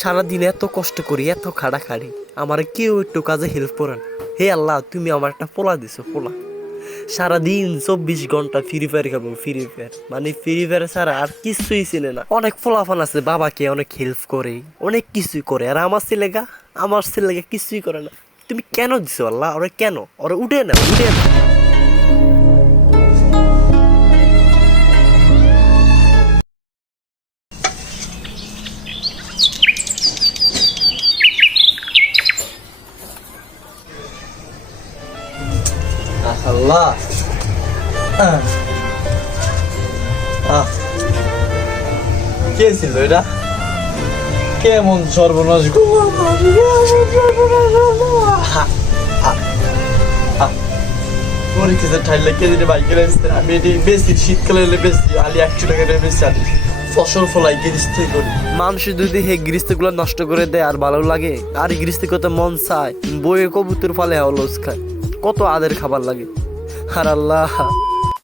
সারাদিন এত কষ্ট করি, এত খাড়াখাড়ি, আমার কেউ একটু কাজে হেল্প করেন। হে আল্লাহ, তুমি আমার একটা পোলা দিছো, পোলা। সারাদিন 24 ঘন্টা ফ্রি ফায়ার খেলবো, ফ্রি ফায়ার মানে ফ্রি ফায়ার ছাড়া আর কিছুই চিনে না। অনেক ফলাফল আছে, বাবাকে অনেক হেল্প করে, অনেক কিছুই করে, আর আমার ছেলেগা কিছুই করে না। তুমি কেন দিছো আল্লাহ ওরে? কেন ওরে? উঠে না, উঠে না। আল্লাহ, কে ছিল এটা? কেমন সর্বনাশ গো! পরীক্ষা ঠাইলে কে দিনে বাইকের আমি এটি বেশি শীতকালে এলে বেশি আলি 100 টাকা বেশি আলি ফসল ফলাই গিরিস্তি করি। মানুষ যদি হে গৃহস্থগুলো নষ্ট করে দেয় আর ভালো লাগে? আর গৃহস্থ কত মন চায়, বইয়ে কবুতর ফালে হলস খায়, কত আদের খাবার লাগে। আর আল্লাহ,